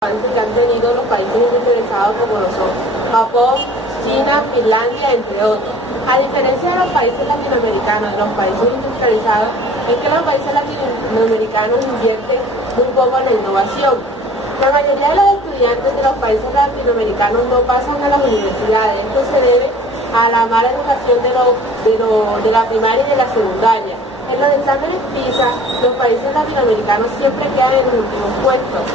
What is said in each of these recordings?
avances que han tenido los países industrializados como lo son Japón, China, Finlandia, entre otros. A diferencia de los países latinoamericanos, de los países industrializados, es que los países latinoamericanos invierten muy poco en la innovación. La mayoría de los estudiantes de los países latinoamericanos no pasan a las universidades. Esto se debe a la mala educación de la primaria y de la secundaria. En los exámenes PISA, los países latinoamericanos siempre quedan en los últimos puestos.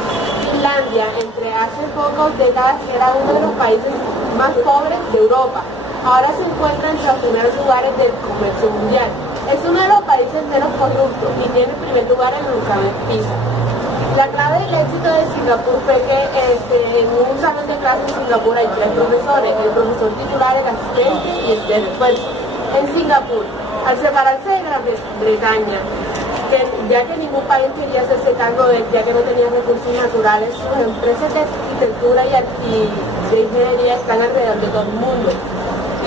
Finlandia, entre hace pocas décadas, era uno de los países más pobres de Europa. Ahora se encuentra entre los primeros lugares del comercio mundial. Es uno de los países menos corruptos y tiene el primer lugar en los exámenes PISA. La clave del éxito de Singapur fue que en un salón de clases en Singapur hay 3 profesores, el profesor titular, el asistente y el de refuerzo. En Singapur, al separarse de Gran Bretaña, ya que ningún país quería hacerse cargo de él, ya que no tenía recursos naturales, sus empresas de arquitectura y de ingeniería están alrededor de todo el mundo.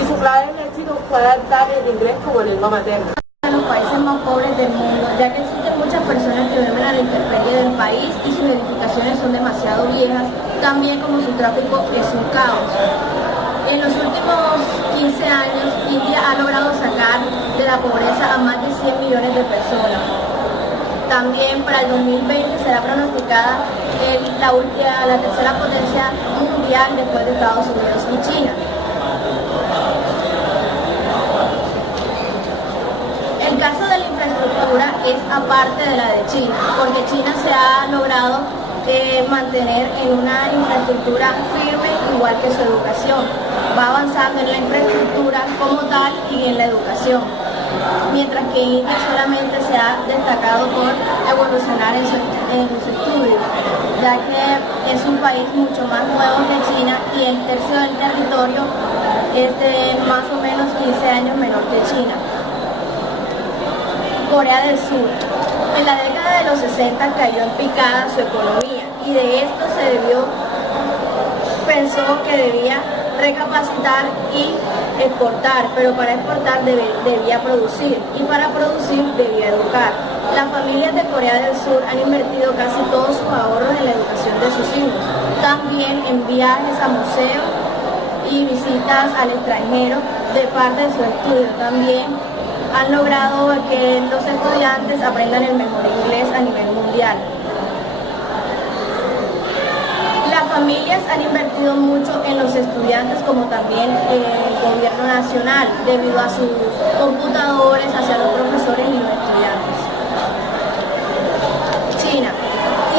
Y su clave del éxito fue adaptar el inglés como lengua materna. De los países más pobres del mundo, ya que existen muchas personas que viven a la intemperie del país y sus edificaciones son demasiado viejas, también como su tráfico es un caos. En los últimos 15 años, India ha logrado sacar de la pobreza a más de 100 millones de personas. También para el 2020 será pronosticada la tercera potencia mundial después de Estados Unidos y China. El caso de la infraestructura es aparte de la de China, porque China se ha logrado mantener en una infraestructura firme igual que su educación. Va avanzando en la infraestructura como tal y en la educación, mientras que India solamente se ha destacado por evolucionar en su estudio, ya que es un país mucho más nuevo que China y el tercio del territorio es de más o menos 15 años menor que China. Corea del Sur. En la década de los 60 cayó en picada su economía y de esto pensó que debía recapacitar y exportar, pero para exportar debía producir y para producir debía educar. Las familias de Corea del Sur han invertido casi todos sus ahorros en la educación de sus hijos, también en viajes a museos y visitas al extranjero de parte de su estudio. También han logrado que los estudiantes aprendan el mejor inglés a nivel mundial. Las familias han invertido mucho en los estudiantes como también el gobierno nacional debido a sus computadores hacia los profesores y los estudiantes. China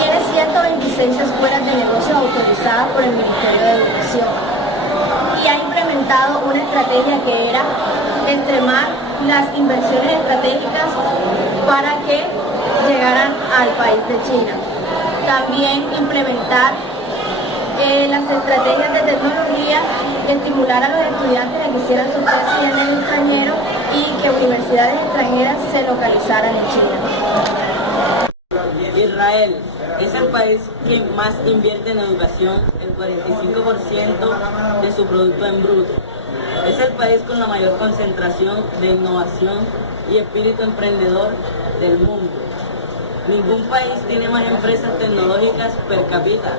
tiene 126 escuelas de negocios autorizadas por el Ministerio de Educación y ha implementado una estrategia que era extremar las inversiones estratégicas para que llegaran al país de China. También implementar las estrategias de tecnología, estimular a los estudiantes a que hicieran su tesis en el extranjero y que universidades extranjeras se localizaran en China. Israel es el país que más invierte en educación, el 45% de su producto en bruto. Es el país con la mayor concentración de innovación y espíritu emprendedor del mundo. Ningún país tiene más empresas tecnológicas per cápita.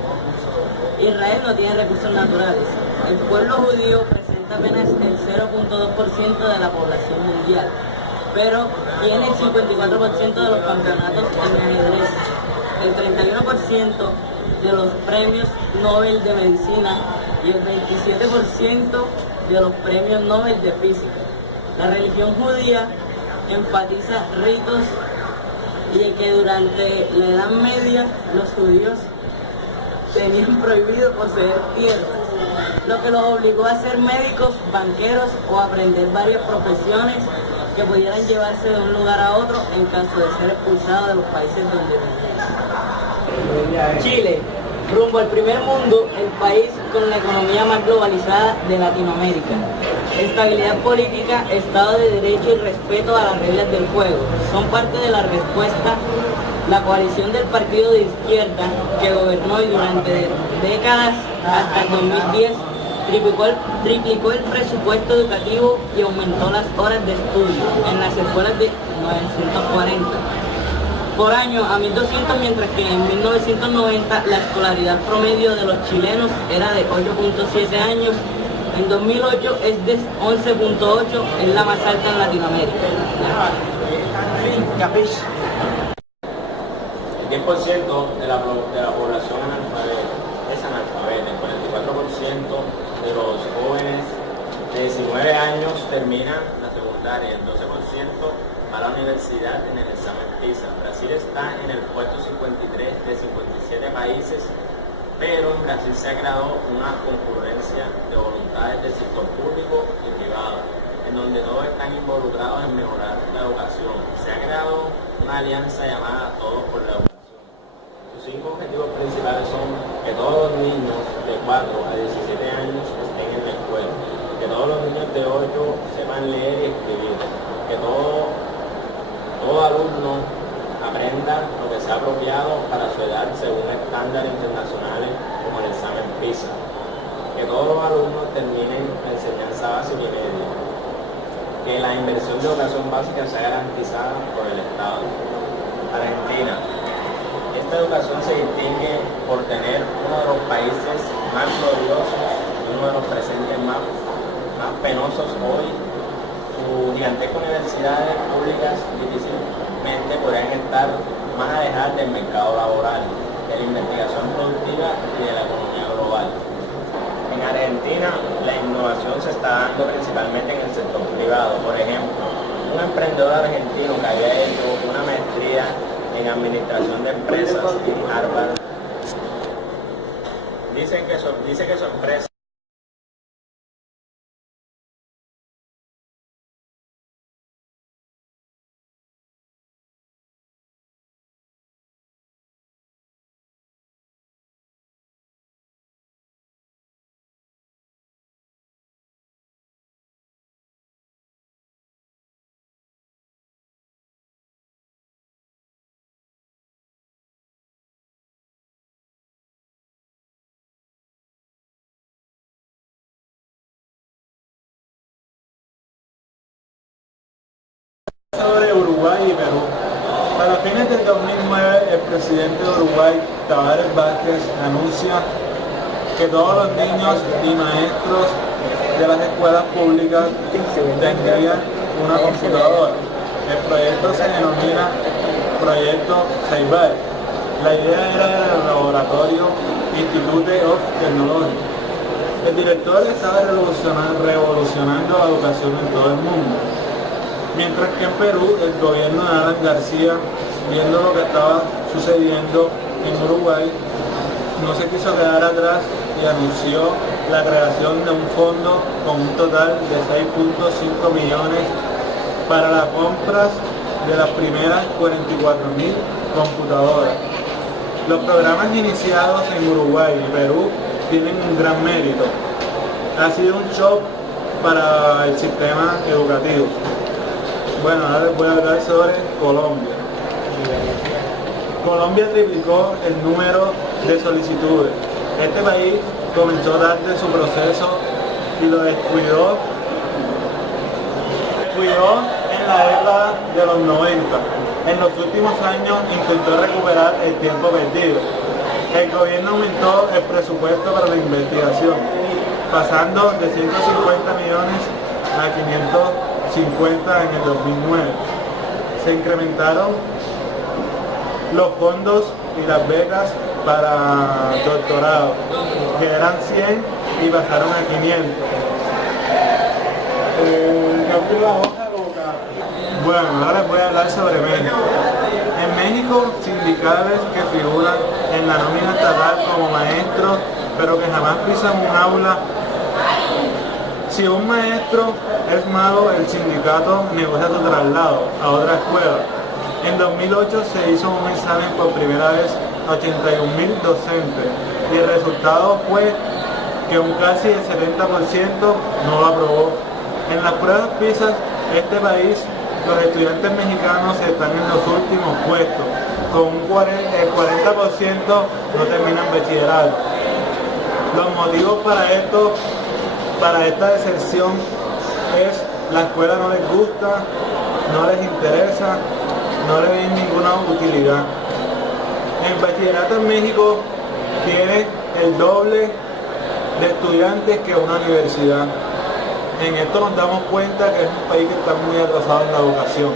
Israel no tiene recursos naturales. El pueblo judío presenta apenas el 0.2% de la población mundial, pero tiene el 54% de los campeonatos en ajedrez, el 31% de los premios Nobel de Medicina y el 27% de los premios Nobel de Física. La religión judía enfatiza ritos y que durante la Edad Media los judíos tenían prohibido poseer tierras, lo que los obligó a ser médicos, banqueros o aprender varias profesiones que pudieran llevarse de un lugar a otro en caso de ser expulsados de los países donde vivían. Chile, rumbo al primer mundo, el país con la economía más globalizada de Latinoamérica. Estabilidad política, Estado de Derecho y respeto a las reglas del juego son parte de la respuesta. La coalición del partido de izquierda que gobernó y durante décadas hasta el 2010 triplicó el presupuesto educativo y aumentó las horas de estudio en las escuelas de 940. por año a 1.200, mientras que en 1990 la escolaridad promedio de los chilenos era de 8.7 años. En 2008 es de 11.8, es la más alta en Latinoamérica. El 10% de la población es analfabeta, el 44% de los jóvenes de 19 años terminan la secundaria, el 12% va a la universidad en el examen PISA. Brasil está en el puesto 53 de 57 países, pero en Brasil se ha creado una concurrencia de voluntades del sector público y privado, en donde todos están involucrados en mejorar la educación. Se ha creado una alianza llamada Todos por la Educación. Sus 5 objetivos principales son que todos los niños de 4 a 17 años estén en la escuela, que todos los niños de 8 sepan leer y escribir, que todo alumno aprenda lo que sea apropiado para su edad según estándares internacionales como el examen PISA, que todos los alumnos terminen la enseñanza básica y media, que la inversión de educación básica sea garantizada por el Estado. Argentina. Esta educación se distingue por tener uno de los países más gloriosos y uno de los presentes más penosos hoy. Sus gigantescas universidades públicas difícilmente podrían estar más alejadas del mercado laboral, de la investigación productiva y de la economía global. En Argentina, la innovación se está dando principalmente en el sector privado. Por ejemplo, un emprendedor argentino que había hecho una maestría en administración de empresas en Harvard dice que su empresa sobre Uruguay y Perú. Para fines del 2009, el presidente de Uruguay, Tabaré Vázquez, anuncia que todos los niños y maestros de las escuelas públicas tendrían una computadora. El proyecto se denomina Proyecto Ceibal. La idea era del laboratorio Institute of Technology. El director estaba revolucionando la educación en todo el mundo. Mientras que en Perú, el gobierno de Alan García, viendo lo que estaba sucediendo en Uruguay, no se quiso quedar atrás y anunció la creación de un fondo con un total de 6.5 millones para las compras de las primeras 44.000 computadoras. Los programas iniciados en Uruguay y Perú tienen un gran mérito. Ha sido un shock para el sistema educativo. Bueno, ahora les voy a hablar sobre Colombia. Colombia triplicó el número de solicitudes. Este país comenzó tarde su proceso y lo descuidó en la década de los 90. En los últimos años intentó recuperar el tiempo perdido. El gobierno aumentó el presupuesto para la investigación, pasando de 150 millones a 550 en el 2009. Se incrementaron los fondos y las becas para doctorado, que eran 100 y pasaron a 500. Bueno, ahora les voy a hablar sobre México. En México, sindicales que figuran en la nómina estatal como maestros, pero que jamás pisan un aula. Si un maestro es malo, el sindicato negocia su traslado a otra escuela. En 2008 se hizo un examen por primera vez a 81.000 docentes y el resultado fue que un casi el 70% no lo aprobó. En las pruebas PISA, este país, los estudiantes mexicanos están en los últimos puestos, con el 40% no terminan bachillerato. Los motivos para esta deserción es la escuela no les gusta, no les interesa no le ven ninguna utilidad. El bachillerato en México tiene el doble de estudiantes que una universidad. En esto nos damos cuenta que es un país que está muy atrasado en la educación.